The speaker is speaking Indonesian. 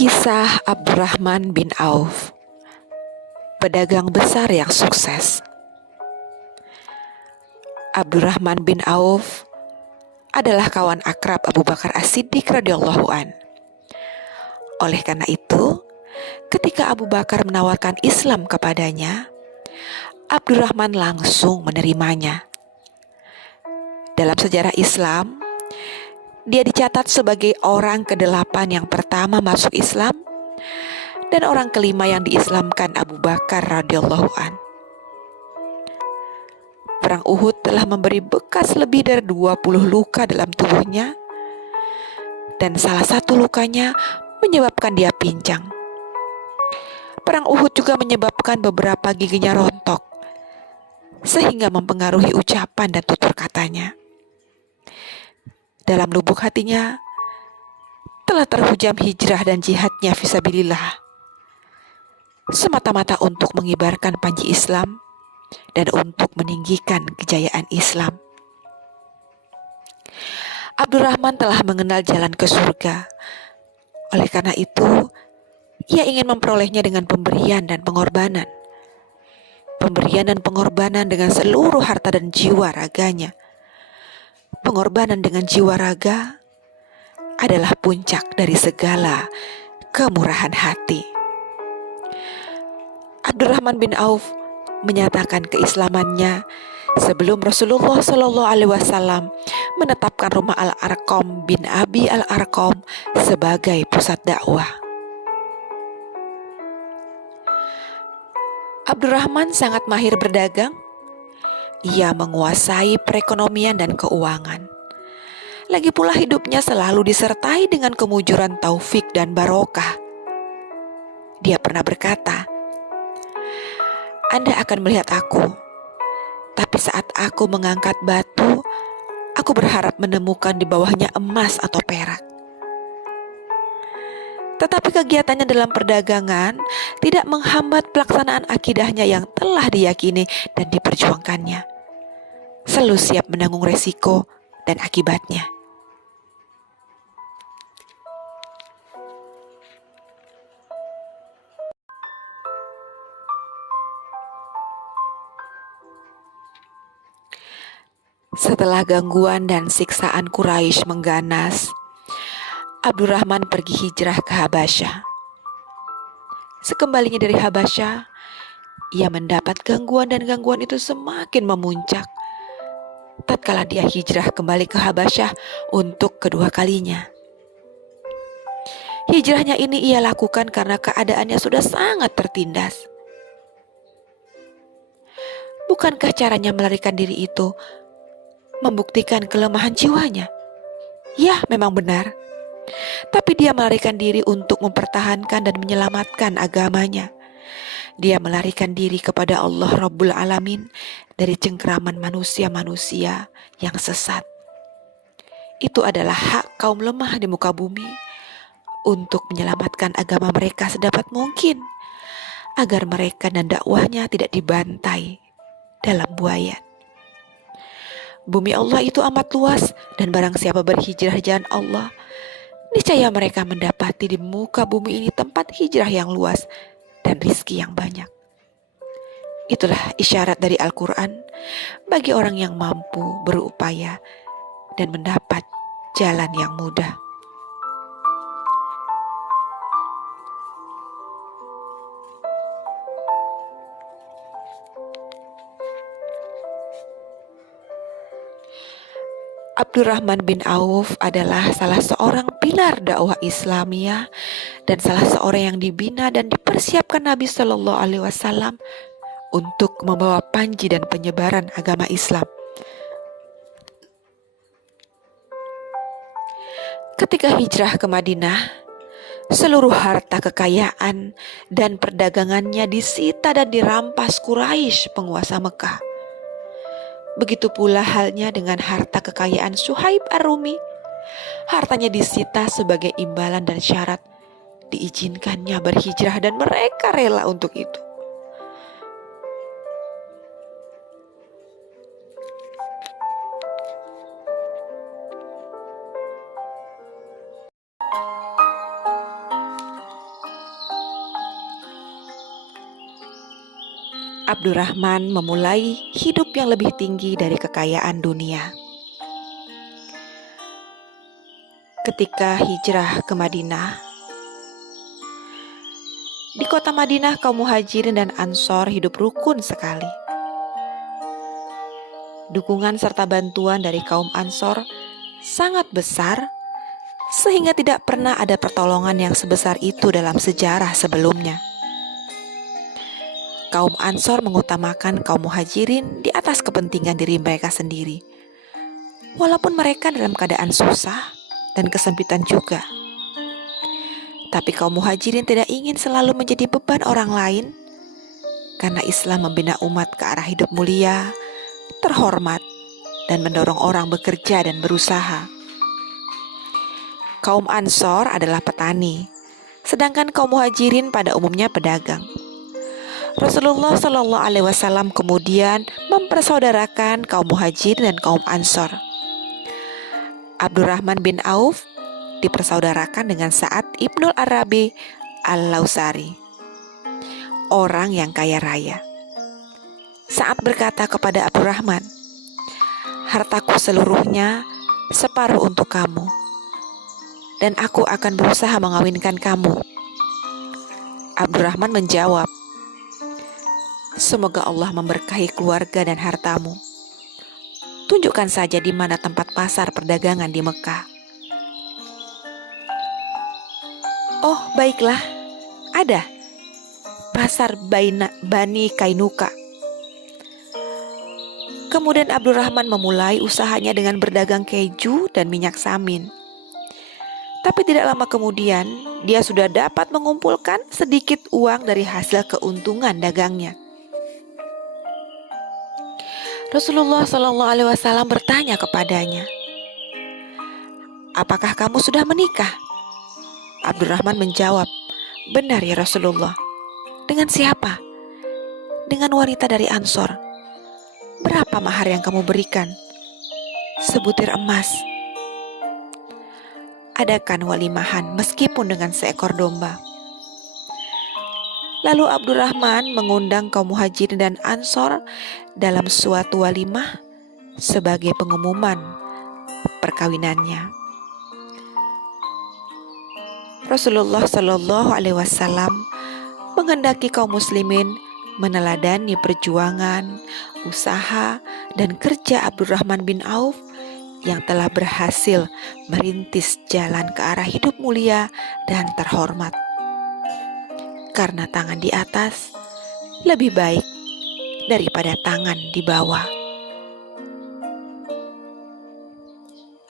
Kisah Abdurrahman bin Auf, pedagang besar yang sukses. Abdurrahman bin Auf adalah kawan akrab Abu Bakar As-Siddiq radhiyallahu an. Oleh karena itu, ketika Abu Bakar menawarkan Islam kepadanya, Abdurrahman langsung menerimanya. Dalam sejarah Islam, dia dicatat sebagai orang ke-8 yang pertama masuk Islam dan orang kelima yang diislamkan Abu Bakar radhiyallahu an. Perang Uhud telah memberi bekas lebih dari 20 luka dalam tubuhnya, dan salah satu lukanya menyebabkan dia pincang. Perang Uhud juga menyebabkan beberapa giginya rontok, sehingga mempengaruhi ucapan dan tutur katanya. Dalam lubuk hatinya telah terhujam hijrah dan jihadnya fisabilillah, semata-mata untuk mengibarkan panji Islam dan untuk meninggikan kejayaan Islam. Abdurrahman telah mengenal jalan ke surga. Oleh karena itu, ia ingin memperolehnya dengan pemberian dan pengorbanan. Pemberian dan pengorbanan dengan seluruh harta dan jiwa raganya. Pengorbanan dengan jiwa raga adalah puncak dari segala kemurahan hati. Abdurrahman bin Auf menyatakan keislamannya sebelum Rasulullah Shallallahu Alaihi Wasallam menetapkan rumah Al-Arqam bin Abi Al-Arqam sebagai pusat dakwah. Abdurrahman sangat mahir berdagang. Ia menguasai perekonomian dan keuangan. Lagi pula hidupnya selalu disertai dengan kemujuran taufik dan barokah. Dia pernah berkata, "Anda akan melihat aku, tapi saat aku mengangkat batu, aku berharap menemukan di bawahnya emas atau perak." Tetapi kegiatannya dalam perdagangan tidak menghambat pelaksanaan akidahnya yang telah diyakini dan diperjuangkannya. Selalu siap menanggung resiko dan akibatnya. Setelah gangguan dan siksaan Quraisy mengganas, Abdurrahman pergi hijrah ke Habasyah. Sekembalinya dari Habasyah, ia mendapat gangguan dan gangguan itu semakin memuncak. Tatkala dia hijrah kembali ke Habasyah untuk kedua kalinya. Hijrahnya ini ia lakukan karena keadaannya sudah sangat tertindas. Bukankah caranya melarikan diri itu membuktikan kelemahan jiwanya? Ya, memang benar. Tapi dia melarikan diri untuk mempertahankan dan menyelamatkan agamanya. Dia melarikan diri kepada Allah Rabbul Alamin dari cengkraman manusia-manusia yang sesat. Itu adalah hak kaum lemah di muka bumi untuk menyelamatkan agama mereka sedapat mungkin, agar mereka dan dakwahnya tidak dibantai dalam buayat. Bumi Allah itu amat luas, dan barang siapa berhijrah jalan Allah, niscaya mereka mendapati di muka bumi ini tempat hijrah yang luas dan rizki yang banyak. Itulah isyarat dari Al-Quran bagi orang yang mampu berupaya dan mendapat jalan yang mudah. Abdurrahman bin Auf adalah salah seorang pilar dakwah Islamiyah dan salah seorang yang dibina dan dipersiapkan Nabi Shallallahu Alaihi Wasallam untuk membawa panji dan penyebaran agama Islam. Ketika hijrah ke Madinah, seluruh harta kekayaan dan perdagangannya disita dan dirampas Quraisy, penguasa Mekah. Begitu pula halnya dengan harta kekayaan Suhaib Ar-Rumi. Hartanya disita sebagai imbalan dan syarat diizinkannya berhijrah, dan mereka rela untuk itu. Abdurrahman memulai hidup yang lebih tinggi dari kekayaan dunia. Ketika hijrah ke Madinah, di kota Madinah kaum muhajirin dan ansor hidup rukun sekali. Dukungan serta bantuan dari kaum ansor sangat besar, sehingga tidak pernah ada pertolongan yang sebesar itu dalam sejarah sebelumnya. Kaum ansor mengutamakan kaum muhajirin di atas kepentingan diri mereka sendiri, walaupun mereka dalam keadaan susah dan kesempitan juga. Tapi kaum muhajirin tidak ingin selalu menjadi beban orang lain, karena Islam membina umat ke arah hidup mulia, terhormat, dan mendorong orang bekerja dan berusaha. Kaum ansor adalah petani, sedangkan kaum muhajirin pada umumnya pedagang. Rasulullah Shallallahu Alaihi Wasallam kemudian mempersaudarakan kaum muhajirin dan kaum ansor. Abdurrahman bin Auf dipersaudarakan dengan Sa'ad ibnul Arabi al-Lausari, orang yang kaya raya. Sa'ad berkata kepada Abdurrahman, "Hartaku seluruhnya separuh untuk kamu, dan aku akan berusaha mengawinkan kamu." Abdurrahman menjawab, "Semoga Allah memberkahi keluarga dan hartamu. Tunjukkan saja di mana tempat pasar perdagangan di Mekah." "Oh, baiklah, ada pasar Bani Kainuka." Kemudian Abdurrahman memulai usahanya dengan berdagang keju dan minyak samin. Tapi tidak lama kemudian, dia sudah dapat mengumpulkan sedikit uang dari hasil keuntungan dagangnya. Rasulullah Shallallahu Alaihi Wasallam bertanya kepadanya, "Apakah kamu sudah menikah?" Abdurrahman menjawab, "Benar ya Rasulullah." "Dengan siapa?" "Dengan wanita dari Ansor." "Berapa mahar yang kamu berikan?" "Sebutir emas." "Adakan walimahan meskipun dengan seekor domba." Lalu Abdurrahman mengundang kaum muhajirin dan ansor dalam suatu walimah sebagai pengumuman perkawinannya. Rasulullah Shallallahu Alaihi Wasallam menghendaki kaum muslimin meneladani perjuangan, usaha, dan kerja Abdurrahman bin Auf yang telah berhasil merintis jalan ke arah hidup mulia dan terhormat. Karena tangan di atas lebih baik daripada tangan di bawah.